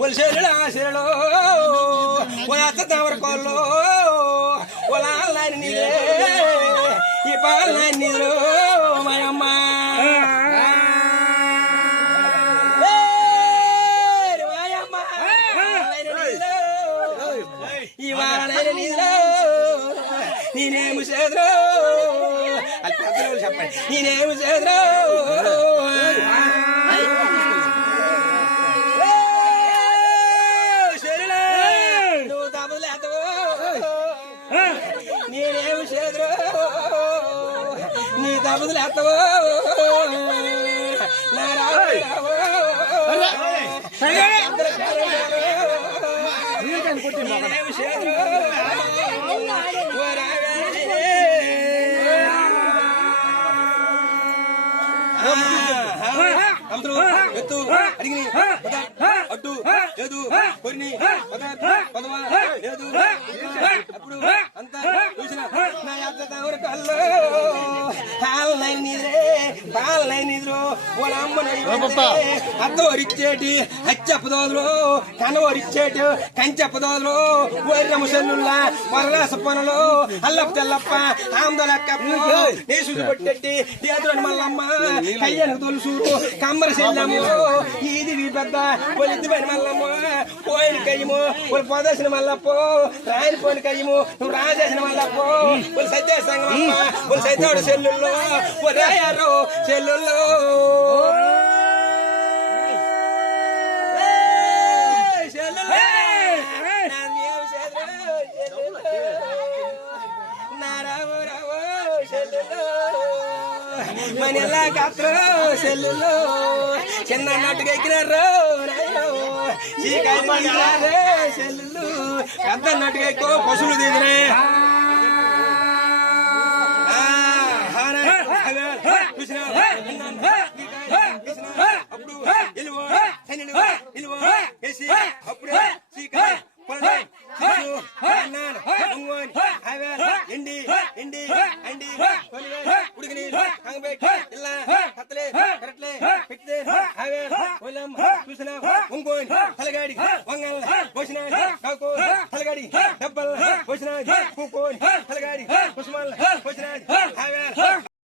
వాళ్ళు చెరులో చెరులో తవరకోళ్ళు వాళ్ళ నీళ్ళే ఈ పాల నీళ్ళు మాయమ్మ ఇవాళ నీళ్ళు నేనేమి చేద్రో అది పెద్దలు చెప్పండి నేనేమి చేద్రో నువ్వు తప్పలేదవు నేనేమి చేద్రో నీ తప్పలేదవు నా రావు నేనేమి చేద్రో అందరూ ఎత్తు అడిగి అడ్డు లేదు కొన్ని పదవా లేదు అప్పుడు అంతా చూసిన నా యాత్ర కల్లో పాలనై నిద్రే పాలనై నిద్రు వాళ్ళ అమ్మను అత్తోరిచ్చేటి అచ్చప్పదోదులు కనవరిచ్చేటి కంచెప్పదోదులు వర్ర ముసల్లుల్లా వరలాస పనులు అల్లప్ప తెల్లప్ప ఆందోళక్కప్పు నేసుడు కొట్టెట్టి ఎదురని మల్లమ్మ కయ్యను తొలుసూరు కమ్మర చెల్లము ఇది పెద్ద పొలిద్ది పని మల్లమ్మ పోయిన కయ్యము వాళ్ళు పొదేసిన మల్లప్పు రాయని పోయిన కయ్యము నువ్వు రాజేసిన మల్లప్పు వాళ్ళు సత్యసంగమ్మ వాళ్ళు సైతాడు చెల్లుల్లో రాయారు చెల్లుల్లో మనెల్లా కాత్రో సెల్లులో చిన్న నాటుగా ఎక్కినారు సెల్లు పెద్ద నాటుగా ఎక్కువ పశువులు దిగినే అప్పుడు అప్పుడే ఎండి ఎండి అండి ఉడికి నీరు ఇలా కత్తలే కరట్లే పెట్టే చూసిన ఒంగోని తలగాడి వంగల్ పోసిన తలగాడి డబ్బల్ పోసిన తలగాడి కుసుమాల్ పోసిన